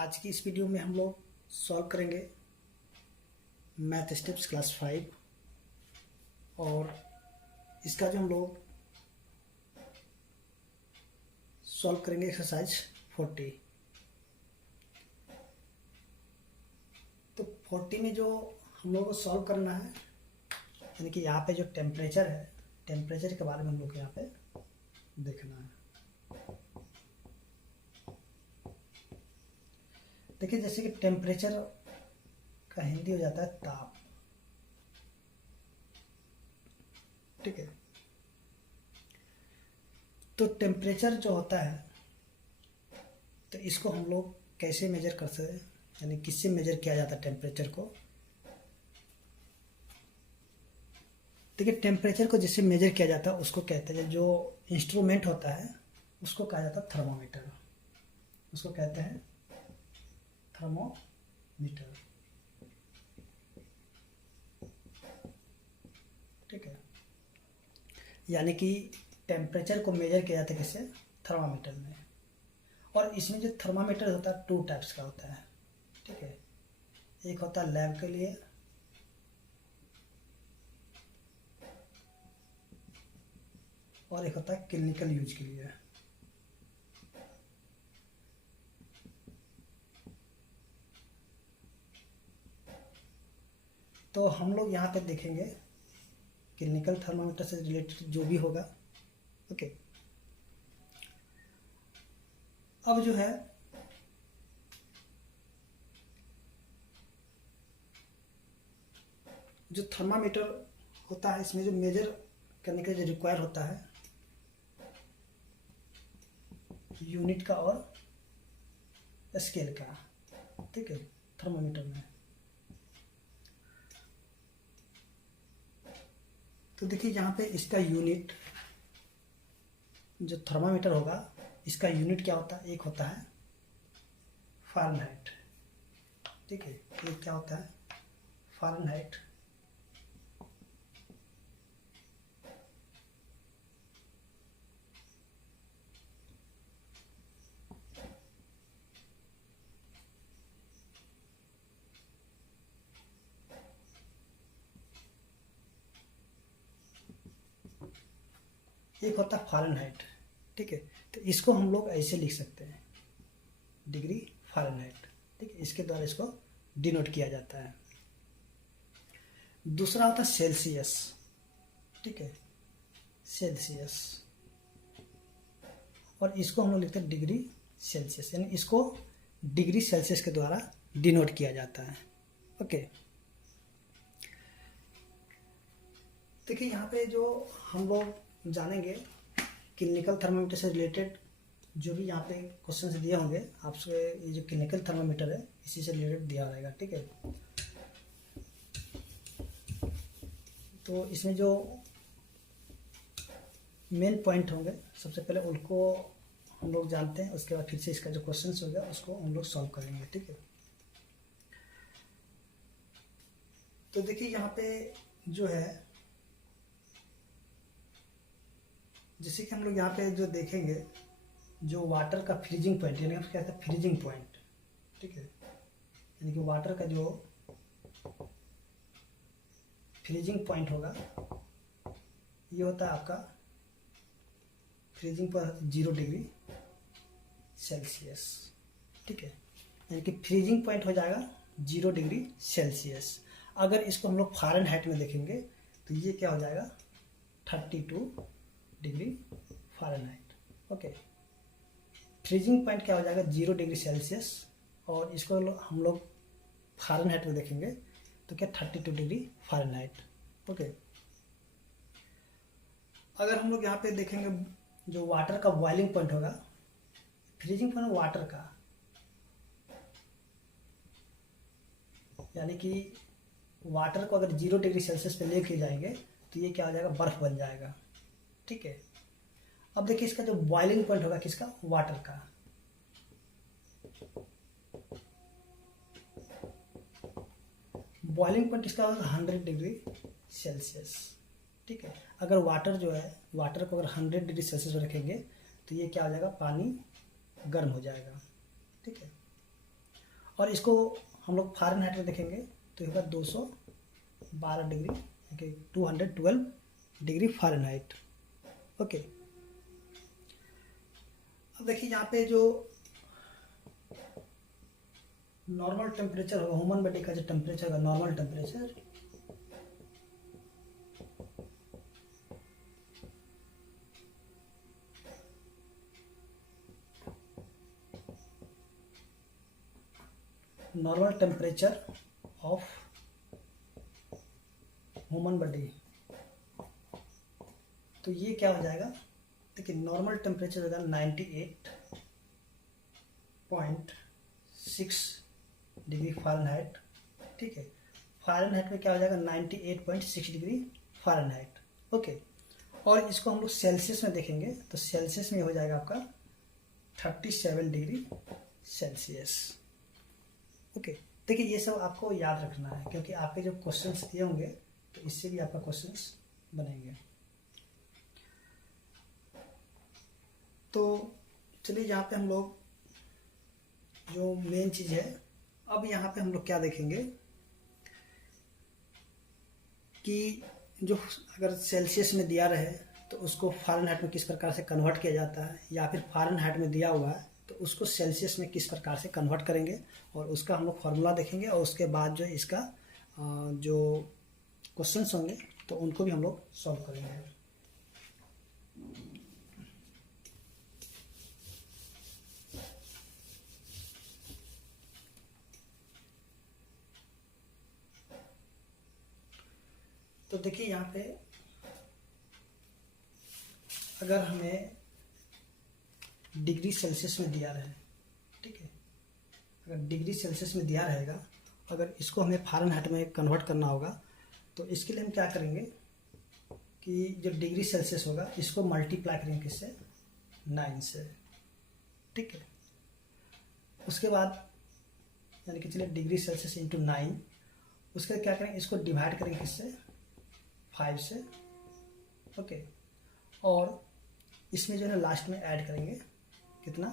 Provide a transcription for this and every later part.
आज की इस वीडियो में हम लोग सॉल्व करेंगे मैथ स्टेप्स क्लास 5 और इसका जो हम लोग सॉल्व करेंगे एक्सरसाइज 40। तो 40 में जो हम लोग को सॉल्व करना है यानी कि यहाँ पे जो टेम्परेचर है, टेम्परेचर के बारे में हम लोग को यहाँ पे देखना है। देखिए जैसे कि टेम्परेचर का हिंदी हो जाता है ताप, ठीक है। तो टेम्परेचर जो होता है तो इसको हम लोग कैसे मेजर कर सकते हैं, यानी किससे मेजर किया जाता है टेम्परेचर को। देखिए टेम्परेचर को जिससे मेजर किया जाता है उसको कहते हैं, जो इंस्ट्रूमेंट होता है उसको कहा जाता है थर्मामीटर, उसको कहते हैं थर्मोमीटर, ठीक है। यानी कि टेम्परेचर को मेजर किया जाता है किससे, थर्मामीटर में। और इसमें जो थर्मामीटर होता है 2 टाइप्स का होता है, ठीक है। एक होता है लैब के लिए और एक होता है क्लिनिकल यूज के लिए। तो हम लोग यहाँ पे देखेंगे क्लिनिकल थर्मामीटर से रिलेटेड जो भी होगा, ओके। अब जो है जो थर्मामीटर होता है इसमें जो मेजर करने के लिए रिक्वायर होता है यूनिट का और स्केल का, ठीक है, थर्मामीटर में। तो देखिए यहाँ पे इसका यूनिट जो थर्मामीटर होगा इसका यूनिट क्या होता है, एक होता है फ़ारेनहाइट, ठीक है। एक क्या होता है फ़ारेनहाइट, एक होता है फ़ारेनहाइट, ठीक है। तो इसको हम लोग ऐसे लिख सकते हैं डिग्री फ़ारेनहाइट, ठीक है। इसके द्वारा इसको डिनोट किया जाता है। दूसरा होता है सेल्सियस, ठीक है, सेल्सियस, और इसको हम लोग लिखते हैं डिग्री सेल्सियस, यानी इसको डिग्री सेल्सियस के द्वारा डिनोट किया जाता है, ओके। देखिए यहाँ पे जो हम लोग जानेंगे क्लिनिकल थर्मामीटर से रिलेटेड जो भी यहाँ पे क्वेश्चंस दिए होंगे आपसे, ये जो क्लिनिकल थर्मामीटर है इसी से रिलेटेड दिया रहेगा, ठीक है। तो इसमें जो मेन पॉइंट होंगे सबसे पहले उनको हम लोग जानते हैं, उसके बाद फिर से इसका जो क्वेश्चंस होगा उसको हम लोग सॉल्व करेंगे, ठीक है। तो देखिए यहाँ पे जो है जैसे कि हम लोग यहाँ पे जो देखेंगे जो वाटर का फ्रीजिंग पॉइंट, यानी क्या कहते हैं फ्रीजिंग पॉइंट, ठीक है। यानी कि वाटर का जो फ्रीजिंग पॉइंट होगा ये होता है आपका फ्रीजिंग पर 0 डिग्री सेल्सियस, ठीक है। यानी कि फ्रीजिंग पॉइंट हो जाएगा 0 डिग्री सेल्सियस। अगर इसको हम लोग फ़ारेनहाइट में देखेंगे तो ये क्या हो जाएगा 32 degree Fahrenheit, okay. Freezing point क्या हो जाएगा 0 डिग्री सेल्सियस, और इसको हम लोग फ़ारेनहाइट में देखेंगे तो क्या 32 डिग्री फ़ारेनहाइट, ओके। अगर हम लोग यहाँ पे देखेंगे जो वाटर का बॉइलिंग पॉइंट होगा, फ्रीजिंग पॉइंट वाटर का, यानी कि वाटर को अगर 0 डिग्री सेल्सियस पे लेके जाएंगे तो ये क्या हो जाएगा बर्फ बन जाएगा, ठीक है। अब देखिए इसका जो बॉइलिंग पॉइंट होगा किसका, वाटर का, बॉइलिंग पॉइंट इसका होगा 100 डिग्री सेल्सियस, ठीक है। अगर वाटर जो है वाटर को अगर 100 डिग्री सेल्सियस पर रखेंगे तो ये क्या हो जाएगा पानी गर्म हो जाएगा, ठीक है। और इसको हम लोग फ़ारेनहाइट में देखेंगे तो होगा 212 डिग्री, 212 डिग्री फ़ारेनहाइट। ओके, अब देखिए यहाँ पे जो नॉर्मल टेम्परेचर होगा, ह्यूमन बॉडी का जो टेम्परेचर होगा, normal temperature, normal temperature of human body, तो ये क्या हो जाएगा, देखिए नॉर्मल टेम्परेचर होगा 98.6 डिग्री फ़ारेनहाइट। ठीक है, फ़ारेनहाइट में क्या हो जाएगा 98.6 डिग्री फ़ारेनहाइट। ओके, और इसको हम लोग सेल्सियस में देखेंगे तो सेल्सियस में हो जाएगा आपका 37 डिग्री सेल्सियस। ओके, देखिए ये सब आपको याद रखना है क्योंकि आपके जो क्वेश्चंस दिए होंगे तो इससे भी आपका क्वेश्चंस बनेंगे। तो चलिए यहाँ पे हम लोग जो मेन चीज़ है, अब यहाँ पे हम लोग क्या देखेंगे कि जो अगर सेल्सियस में दिया रहे तो उसको फ़ारेनहाइट में किस प्रकार से कन्वर्ट किया जाता है, या फिर फ़ारेनहाइट में दिया हुआ है तो उसको सेल्सियस में किस प्रकार से कन्वर्ट करेंगे, और उसका हम लोग फार्मूला देखेंगे। और उसके बाद जो इसका जो क्वेश्चंस होंगे तो उनको भी हम लोग सॉल्व करेंगे। तो देखिए यहाँ पे अगर हमें डिग्री सेल्सियस में दिया रहे, ठीक है, अगर डिग्री सेल्सियस में दिया रहेगा, अगर इसको हमें फ़ारेनहाइट में कन्वर्ट करना होगा तो इसके लिए हम क्या करेंगे कि जो डिग्री सेल्सियस होगा इसको मल्टीप्लाई करेंगे किससे, 9 से। ठीक है, उसके बाद यानी कि चलिए डिग्री सेल्सियस इंटू 9, उसके बाद क्या करेंगे, इसको डिवाइड करेंगे किससे, 5 से। ओके, और इसमें जो है ना लास्ट में ऐड करेंगे कितना,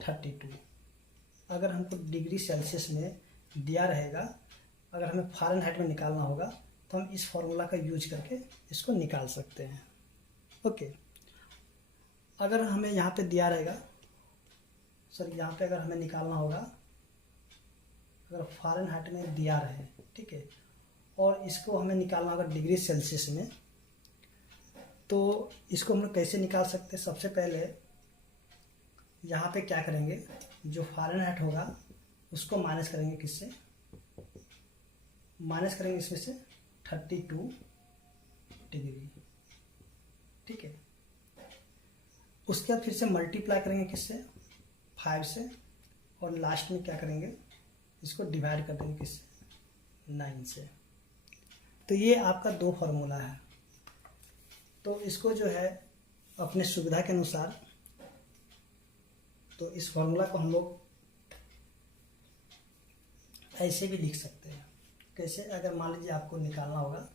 32। अगर हमको डिग्री सेल्सियस में दिया रहेगा, अगर हमें फ़ारेनहाइट में निकालना होगा तो हम इस फॉर्मूला का यूज करके इसको निकाल सकते हैं। ओके, अगर हमें यहाँ पे दिया रहेगा, सर यहाँ पे अगर हमें निकालना होगा, अगर फ़ारेनहाइट में दिया रहे, ठीक है, और इसको हमें निकालना होगा डिग्री सेल्सियस में, तो इसको हम लोग कैसे निकाल सकते हैं। सबसे पहले यहाँ पे क्या करेंगे, जो फ़ारेनहाइट होगा उसको माइनस करेंगे किससे, माइनस करेंगे इसमें से 32 डिग्री। ठीक है, उसके बाद फिर से मल्टीप्लाई करेंगे किससे, 5 से, और लास्ट में क्या करेंगे, इसको डिवाइड कर देंगे किससे, 9 से। तो ये आपका 2 फार्मूला है। तो इसको जो है अपने सुविधा के अनुसार, तो इस फार्मूला को हम लोग ऐसे भी लिख सकते हैं। कैसे, अगर मान लीजिए आपको निकालना होगा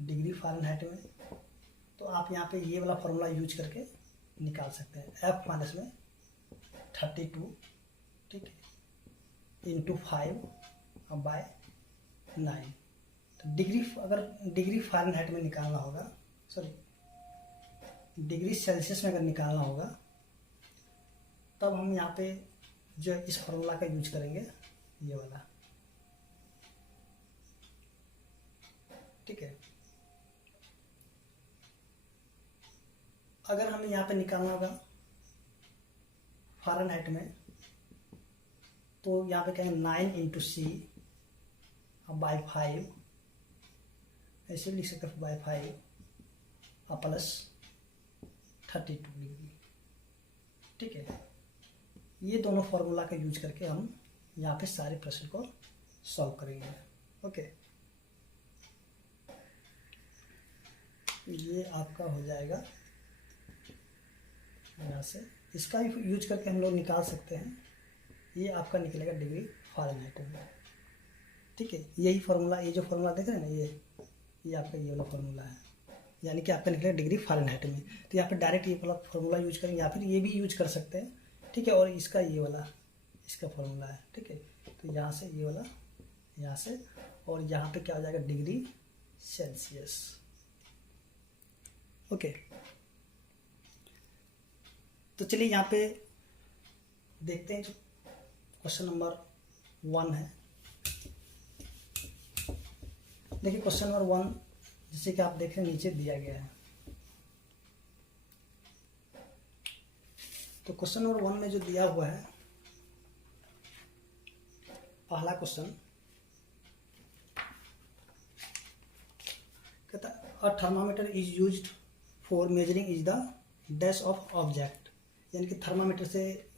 डिग्री फ़ारेनहाइट में, तो आप यहाँ पे ये वाला फार्मूला यूज करके निकाल सकते हैं, F माइनस में 32, ठीक है, इंटू 5 बाय 9। तो डिग्री, अगर डिग्री फ़ारेनहाइट में निकालना होगा, सॉरी डिग्री सेल्सियस में अगर निकालना होगा, तब हम यहाँ पे जो इस फार्मूला का यूज करेंगे, ये वाला। ठीक है, अगर हमें यहाँ पे निकालना होगा फ़ारेनहाइट में, तो यहाँ पे कहेंगे 9 इंटू C बाई 5, ऐसे भी लिख सकते हैं, बाई 5 प्लस 32 डिग्री। ठीक है, ये दोनों फार्मूला का यूज करके हम यहाँ पे सारे प्रश्न को सॉल्व करेंगे। ओके, ये आपका हो जाएगा यहाँ से, इसका भी यूज करके हम लोग निकाल सकते हैं। ये आपका निकलेगा डिग्री फ़ारेनहाइट में। ठीक है, यही फार्मूला, ये जो फार्मूला देख रहे हैं ना, ये आपका ये वाला फार्मूला है, यानी कि आपका निकलेगा डिग्री फ़ारेनहाइट में। तो यहाँ पे डायरेक्ट ये वाला फार्मूला यूज करेंगे, या फिर ये भी यूज कर सकते हैं। ठीक है, और इसका ये वाला, इसका फॉर्मूला है, ठीक है। तो यहाँ से ये वाला, यहाँ से, और यहाँ पे क्या हो जाएगा, डिग्री सेल्सियस। ओके, तो चलिए यहाँ पे देखते हैं जो क्वेश्चन नंबर 1 है। देखिए क्वेश्चन नंबर 1 जैसे कि आप देख रहे हैं नीचे दिया गया है। तो क्वेश्चन नंबर 1 में जो दिया हुआ है, पहला क्वेश्चन कहता है a thermometer is used for measuring is the dash of object, यानी कि थर्मामीटर से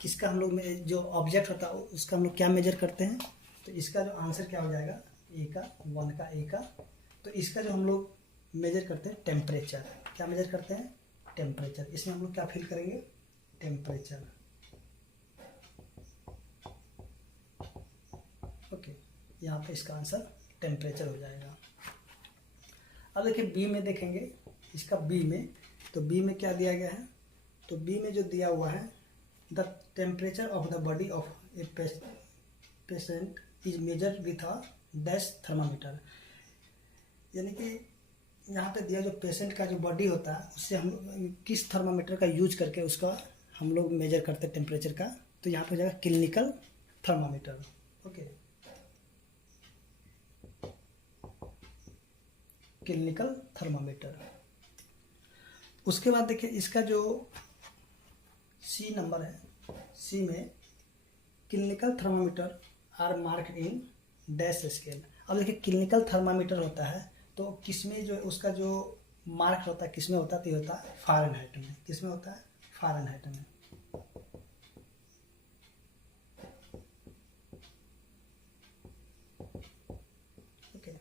किसका हम लोग जो ऑब्जेक्ट होता है उसका हम लोग क्या मेजर करते हैं। तो इसका जो आंसर क्या हो जाएगा, ए का, 1 का ए का। तो इसका जो हम लोग मेजर करते हैं टेम्परेचर, क्या मेजर करते हैं, टेम्परेचर। इसमें हम लोग क्या फिल करेंगे, टेम्परेचर। ओके, यहाँ पे इसका आंसर टेम्परेचर हो जाएगा। अब देखिए बी में देखेंगे, इसका बी में, तो बी में क्या दिया गया है, तो बी में जो दिया हुआ है the temperature of the body of a patient is measured with a dash thermometer, यानी कि यहाँ पे दिया जो पेशेंट का जो बॉडी होता है उससे हम किस थर्मामीटर का यूज करके उसका हम लोग मेजर करते हैं टेम्परेचर का। तो यहाँ पे हो जाएगा clinical thermometer. Okay, clinical thermometer. उसके बाद देखिए इसका जो सी नंबर है, सी में clinical thermometer are mark in dash scale. अब देखिए क्लिनिकल थर्मामीटर होता है तो किसमें जो उसका जो मार्क होता है किसमें होता है, तो ये होता है फ़ारेनहाइट में। किसमें होता है, फ़ारेनहाइट में। ओके,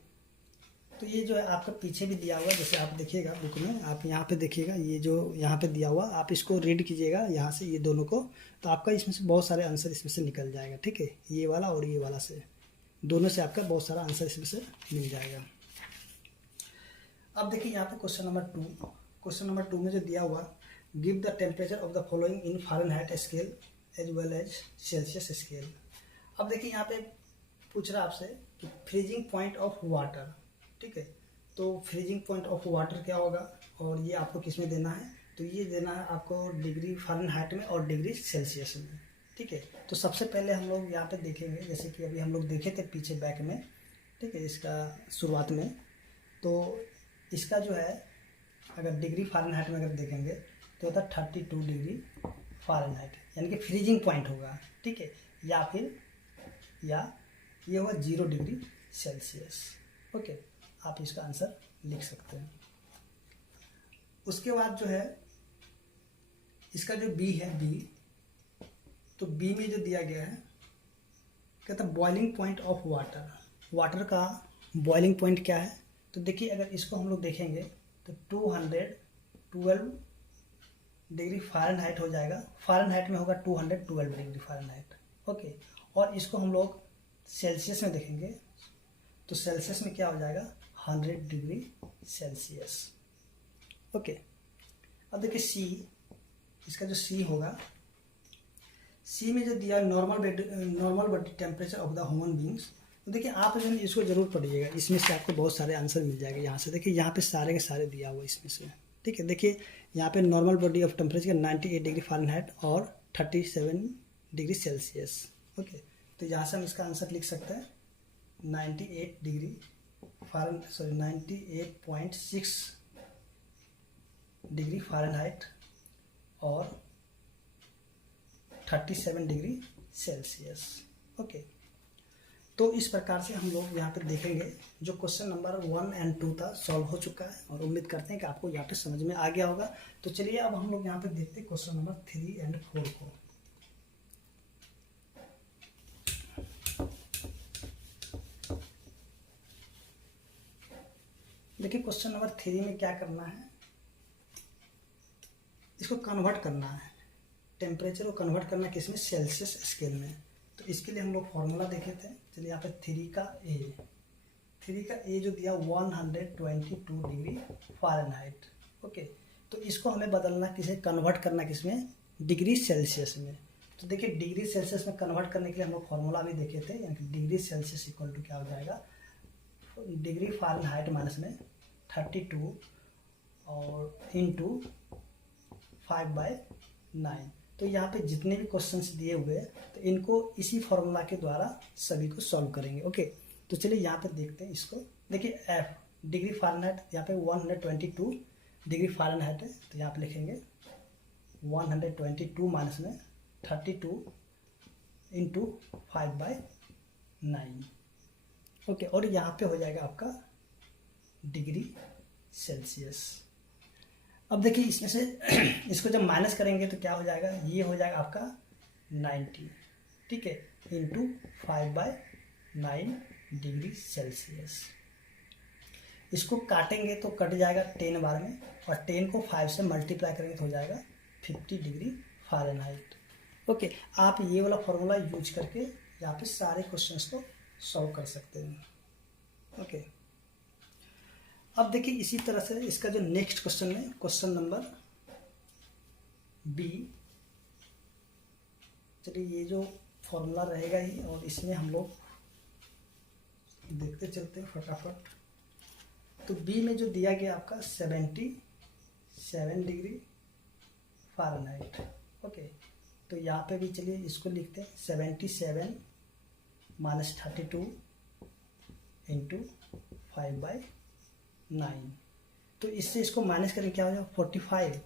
तो ये जो है आपका पीछे भी दिया हुआ, जैसे आप देखिएगा बुक में, आप यहाँ पे देखिएगा, ये जो यहाँ पे दिया हुआ आप इसको रीड कीजिएगा यहाँ से, ये दोनों को, तो आपका इसमें से बहुत सारे आंसर इसमें से निकल जाएगा, ठीक है। ये वाला और ये वाला से, दोनों से आपका बहुत सारा आंसर इसमें से मिल जाएगा। अब देखिए यहाँ पे क्वेश्चन नंबर 2, क्वेश्चन नंबर 2 में जो दिया हुआ, give the temperature of the following in Fahrenheit scale as well as Celsius scale. अब देखिए यहाँ पे पूछ रहा है आपसे कि फ्रीजिंग पॉइंट ऑफ वाटर, ठीक है। तो फ्रीजिंग पॉइंट ऑफ वाटर क्या होगा, और ये आपको किस में देना है, तो ये देना है आपको डिग्री फ़ारेनहाइट में और डिग्री सेल्सियस में, ठीक है। तो सबसे पहले हम लोग यहाँ पे देखेंगे, जैसे कि अभी हम लोग देखे थे पीछे बैक में, ठीक है, इसका शुरुआत में। तो इसका जो है अगर डिग्री फ़ारेनहाइट में अगर देखेंगे तो होता है 32 डिग्री फ़ारेनहाइट, यानी कि फ्रीजिंग पॉइंट होगा, ठीक है। या ये होगा 0 डिग्री सेल्सियस। ओके, आप इसका आंसर लिख सकते हैं। उसके बाद जो है इसका जो बी है, बी, तो बी में जो दिया गया है कहता है boiling point of water. Water का बॉइलिंग पॉइंट क्या है, तो देखिए अगर इसको हम लोग देखेंगे तो 212 डिग्री फ़ारेनहाइट हो जाएगा। फ़ारेनहाइट में होगा 212 डिग्री फ़ारेनहाइट। ओके, और इसको हम लोग सेल्सियस में देखेंगे तो सेल्सियस में क्या हो जाएगा, 100 डिग्री सेल्सियस। ओके, अब देखिए सी, इसका जो सी होगा, सी में जो दिया normal body temperature of the human beings, तो देखिए आप जो है इसको जरूर पढ़िएगा, इसमें से आपको बहुत सारे आंसर मिल जाएंगे। यहाँ से देखिए यहाँ पे सारे के सारे दिया हुआ इसमें से, ठीक है। देखिए यहाँ पे normal body of temperature 98 degree Fahrenheit और 37 डिग्री सेल्सियस। ओके, तो यहाँ से हम इसका आंसर लिख सकते हैं 98 डिग्री 98.6 डिग्री फ़ारेनहाइट और 37 डिग्री सेल्सियस। ओके, तो इस प्रकार से हम लोग यहाँ पे देखेंगे जो क्वेश्चन नंबर 1 और 2 था सॉल्व हो चुका है, और उम्मीद करते हैं कि आपको यहाँ पे समझ में आ गया होगा। तो चलिए अब हम लोग यहाँ पे देखते हैं क्वेश्चन नंबर 3 और 4 को। देखिए क्वेश्चन नंबर 3 में क्या करना है, इसको कन्वर्ट करना है, टेम्परेचर को कन्वर्ट करना किसमें, सेल्सियस स्केल में। तो इसके लिए हम लोग फॉर्मूला देखे थे। चलिए यहाँ पे 3 का ए जो दिया 122 डिग्री फ़ारेनहाइट। ओके, तो इसको हमें बदलना किसे, कन्वर्ट करना किसमें, डिग्री सेल्सियस में। तो देखिए डिग्री सेल्सियस में कन्वर्ट करने के लिए हम लोग फॉर्मूला भी देखे थे, यानी कि डिग्री सेल्सियस इक्वल टू क्या हो जाएगा, डिग्री फ़ारेनहाइट माइनस में 32 और इंटू 5/9। तो यहाँ पे जितने भी क्वेश्चंस दिए हुए हैं तो इनको इसी फॉर्मूला के द्वारा सभी को सॉल्व करेंगे। ओके, तो चलिए यहाँ पे देखते हैं इसको। देखिए एफ डिग्री फ़ारेनहाइट, यहाँ पे 122 डिग्री फ़ारेनहाइट है, तो यहाँ पे लिखेंगे 122 माइनस में 32 इंटू 5/9। ओके, और यहाँ पे हो जाएगा आपका डिग्री सेल्सियस। अब देखिए इसमें से इसको जब माइनस करेंगे तो क्या हो जाएगा, ये हो जाएगा आपका 90, ठीक है, इंटू 5/9 डिग्री सेल्सियस। इसको काटेंगे तो कट जाएगा 10 बार में, और 10 को 5 से मल्टीप्लाई करेंगे तो हो जाएगा 50 डिग्री फ़ारेनहाइट। ओके, आप ये वाला फॉर्मूला यूज करके यहाँ पे सारे क्वेश्चंस को सॉल्व कर सकते हैं। ओके, अब देखिए इसी तरह से इसका जो नेक्स्ट क्वेश्चन है, क्वेश्चन नंबर बी। चलिए ये जो फॉर्मूला रहेगा ही, और इसमें हम लोग देखते चलते हैं फटाफट। तो बी में जो दिया गया आपका 77 डिग्री फ़ारेनहाइट। ओके, तो यहाँ पे भी चलिए इसको लिखते हैं 77 माइनस 32 इंटू 5/9। तो इससे इसको माइनस करें क्या हो जाएगा, 45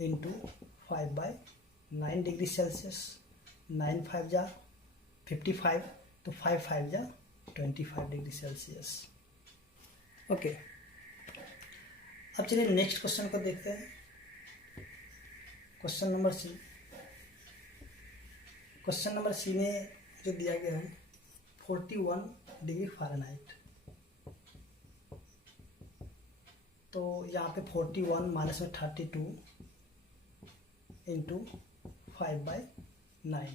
इंटू 5/9 डिग्री सेल्सियस। 9 5 जा 55, तो 5 5 जा 25 डिग्री सेल्सियस। ओके, अब चलिए नेक्स्ट क्वेश्चन को देखते हैं। Question number C. Question number C में जो दिया गया है 41 डिग्री फ़ारेनहाइट। तो यहाँ पे 41 माइनस में 32 इंटू 5/9।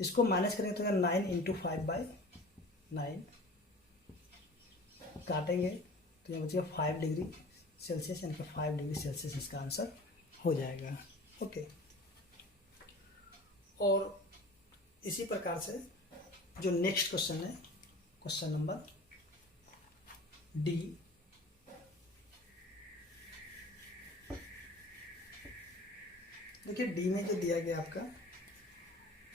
इसको माइनस करेंगे तो 9 इंटू 5/9, काटेंगे तो यहाँ बचेगा 5 डिग्री सेल्सियस, यानी कि 5 डिग्री सेल्सियस इसका आंसर हो जाएगा। ओके, और इसी प्रकार से जो नेक्स्ट क्वेश्चन है, क्वेश्चन नंबर डी। देखिए डी में जो दिया गया आपका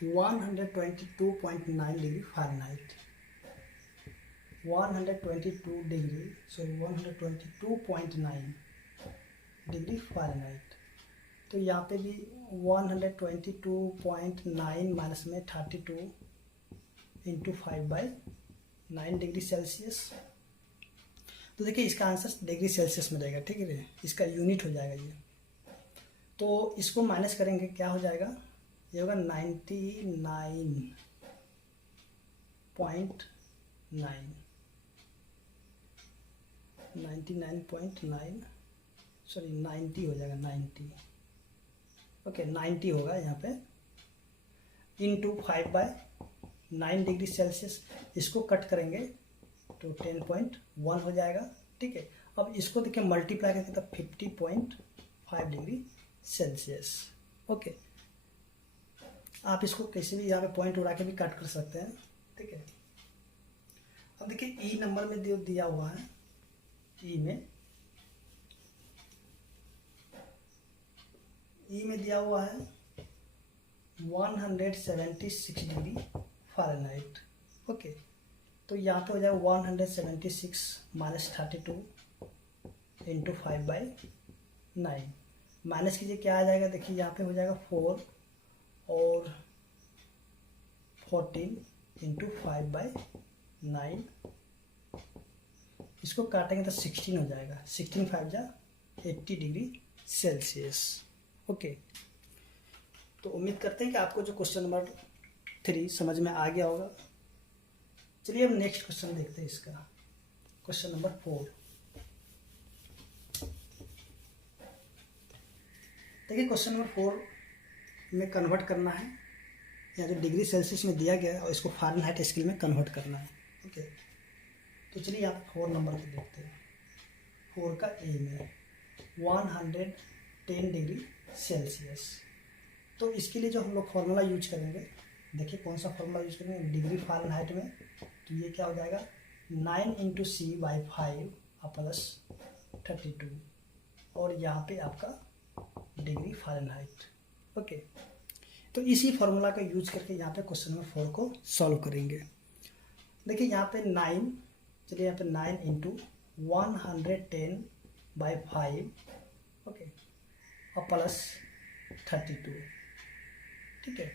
122.9 डिग्री फ़ारेनहाइट, 122.9 डिग्री फ़ारेनहाइट। तो यहाँ पे भी 122.9 माइनस में 32 इंटू 5/9 डिग्री सेल्सियस। तो देखिए इसका आंसर डिग्री सेल्सियस में रहेगा, ठीक है, इसका यूनिट हो जाएगा ये। तो इसको माइनस करेंगे क्या हो जाएगा, ये होगा 99.9, सॉरी 90 हो जाएगा, 90। ओके, 90 होगा यहाँ पे, इंटू 5/9 डिग्री सेल्सियस। इसको कट करेंगे तो 10.1 हो जाएगा, ठीक है। अब इसको देखिए मल्टीप्लाई करके तब 50.5 डिग्री सेल्सियस। ओके, आप इसको कैसे भी यहाँ पे पॉइंट उड़ा के भी कट कर सकते हैं, ठीक है। अब देखिए ई नंबर में दिया हुआ है, ई में दिया हुआ है 176 डिग्री फ़ारेनहाइट। ओके, तो यहाँ पे हो जाएगा 176 माइनस 32 इंटू 5/9। माइनस कीजिए क्या आ जाएगा, देखिए यहाँ पे हो जाएगा 4 और 14 इंटू 5/9। इसको काटेंगे तो 16 हो जाएगा, 16 5 जा 80 डिग्री सेल्सियस। ओके, तो उम्मीद करते हैं कि आपको जो क्वेश्चन नंबर 3 समझ में आ गया होगा। चलिए अब नेक्स्ट क्वेश्चन देखते हैं इसका, क्वेश्चन नंबर 4। देखिए क्वेश्चन नंबर 4 में कन्वर्ट करना है, या जो डिग्री सेल्सियस में दिया गया है और इसको फ़ारेनहाइट स्केल में कन्वर्ट करना है। ओके, तो चलिए आप 4 नंबर को देखते हैं। 4 का ए में 110 डिग्री सेल्सियस। तो इसके लिए जो हम लोग फॉर्मूला यूज करेंगे, देखिए कौन सा फॉर्मूला यूज करेंगे डिग्री फ़ारेनहाइट में। तो ये क्या हो जाएगा 9 × C/5 प्लस 32 और यहाँ पे आपका डिग्री फ़ारेनहाइट। ओके, तो इसी फॉर्मूला का यूज करके यहाँ पे क्वेश्चन नंबर 4 को सॉल्व करेंगे। देखिए यहाँ पे 9, चलिए यहाँ पे 9 × 110/5 ओके और प्लस 32, ठीक है।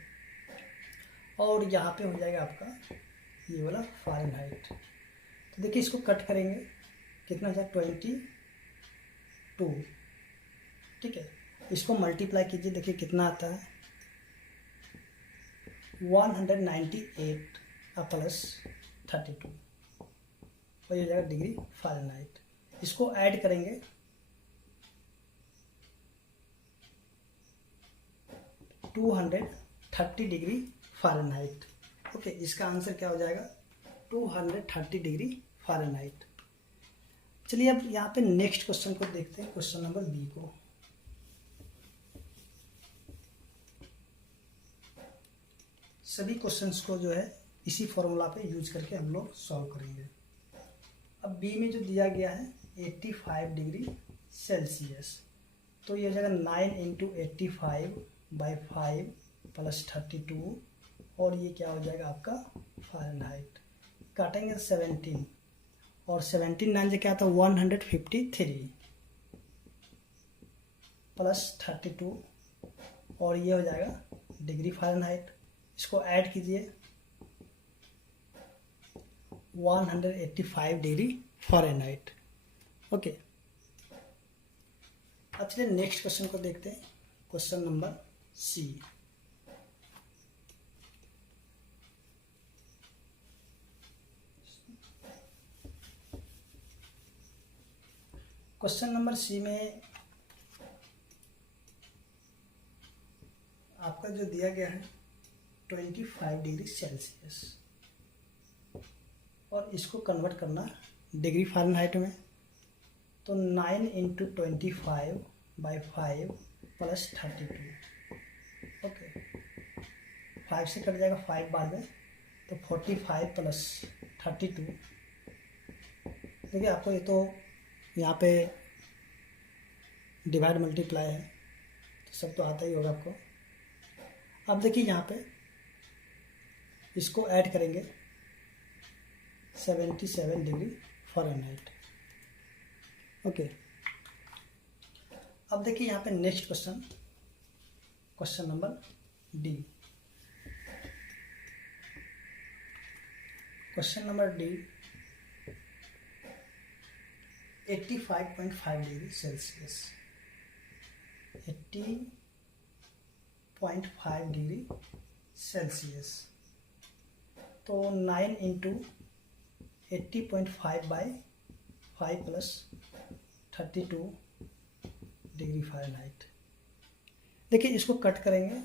और यहाँ पे हो जाएगा आपका ये वाला फ़ारेनहाइट। तो देखिए इसको कट करेंगे, कितना हो जाएगा 22, ठीक है। इसको मल्टीप्लाई कीजिए, देखिए कितना आता है 198 प्लस 32 और ये हो जाएगा डिग्री फ़ारेनहाइट। इसको ऐड करेंगे 230 डिग्री फ़ारेनहाइट। ओके, इसका आंसर क्या हो जाएगा 230 डिग्री फ़ारेनहाइट। चलिए अब यहाँ पे नेक्स्ट क्वेश्चन को देखते हैं, क्वेश्चन नंबर बी को। सभी क्वेश्चंस को जो है इसी फॉर्मूला पे यूज करके हम लोग सॉल्व करेंगे। अब बी में जो दिया गया है 85 डिग्री सेल्सियस, तो ये हो जाएगा 9 × 85/5 प्लस 32 और ये क्या हो जाएगा आपका फ़ारेनहाइट। काटेंगे 17 और 17 9 से क्या था 153 प्लस 32 और ये हो जाएगा डिग्री फ़ारेनहाइट। इसको ऐड कीजिए 185 डिग्री फ़ारेनहाइट। ओके, अब चलिए नेक्स्ट क्वेश्चन को देखते हैं, question number C. Question number C में आपका जो दिया गया है 25 डिग्री सेल्सियस और इसको कन्वर्ट करना डिग्री फ़ारेनहाइट में। तो 9 × 25/5 प्लस 32 ओके, 5 से कट जाएगा 5 बाद में, तो 45 प्लस 32। देखिए आपको ये तो यहाँ पे डिवाइड मल्टीप्लाई है तो सब तो आता ही होगा आपको। अब देखिए यहाँ पे इसको ऐड करेंगे 77 डिग्री फ़ारेनहाइट। ओके, अब देखिए यहाँ पे next question, question number D. Question number D 85.5 degree Celsius, 80.5 degree Celsius. तो 9 × 80.5/5 प्लस 32 डिग्री फ़ारेनहाइट। देखिए इसको कट करेंगे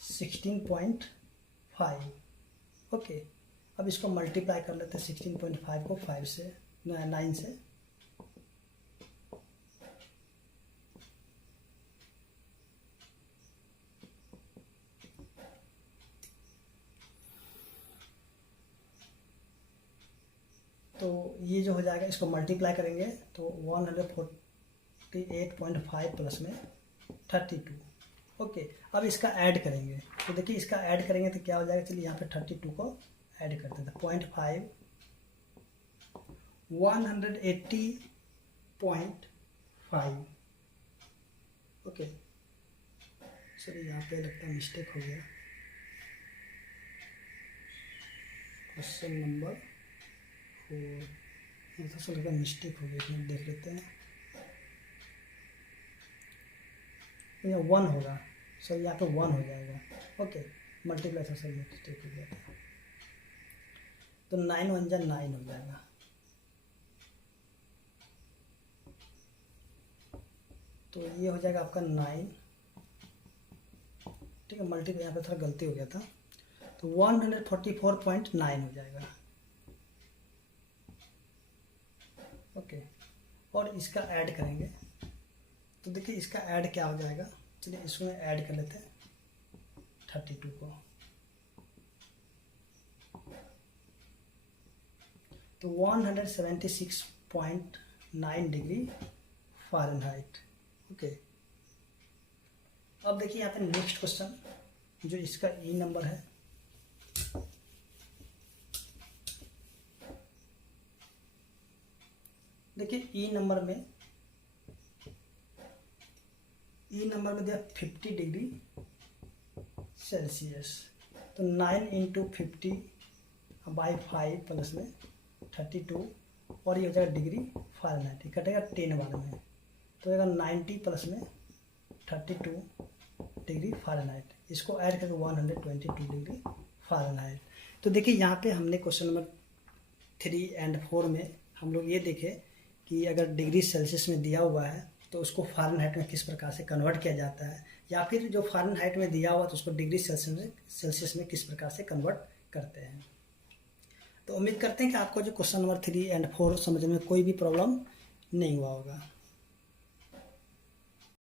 16.5 ओके। अब इसको मल्टीप्लाई कर लेते हैं 16.5 को 5 से 9 से, तो ये जो हो जाएगा इसको मल्टीप्लाई करेंगे तो 148.5 प्लस में 32 ओके। अब इसका ऐड करेंगे, तो देखिए इसका ऐड करेंगे तो क्या हो जाएगा, चलिए यहाँ पे 32 को ऐड करते थे 0.5 180.5 ओके। चलिए यहाँ पे लगता है मिस्टेक हो गया, क्वेश्चन नंबर 4 तो लगता है मिस्टेक हो गया, इसमें देख लेते हैं। यहाँ 1 होगा सर, यहाँ पे 1 हो जाएगा ओके। मल्टीप्लाई से सर मिस्टेक हो गया था, तो 9 1 जा 9 हो जाएगा। तो ये हो जाएगा आपका 9 ठीक है, मल्टीप्लाई यहाँ पे थोड़ा गलती हो गया था, तो 144.9 हो जाएगा ओके। और इसका ऐड करेंगे तो देखिए इसका ऐड क्या हो जाएगा, चलिए इसमें ऐड कर लेते हैं 32 को। तो 176.9 डिग्री फ़ारेनहाइट। ओके, अब देखिए यहाँ पे नेक्स्ट क्वेश्चन जो इसका ई नंबर है, देखिए ई नंबर में दिया 50 डिग्री सेल्सियस। तो 9 इंटू 50/5 प्लस में 32 और ये हो जाएगा डिग्री फ़ारेनहाइट, कटेगा 10 वाले में, तो होगा 90 प्लस में 32 डिग्री फ़ारेनहाइट। इसको ऐड करके 122 डिग्री फ़ारेनहाइट। तो देखिए यहाँ पे हमने क्वेश्चन नंबर 3 और 4 में हम लोग ये देखे कि अगर डिग्री सेल्सियस में दिया हुआ है तो उसको फ़ारेनहाइट में किस प्रकार से कन्वर्ट किया जाता है, या फिर जो फ़ारेनहाइट में दिया हुआ तो उसको डिग्री सेल्सियस में किस प्रकार से कन्वर्ट करते हैं। तो उम्मीद करते हैं कि आपको जो क्वेश्चन नंबर 3 और 4 समझने में कोई भी प्रॉब्लम नहीं हुआ होगा।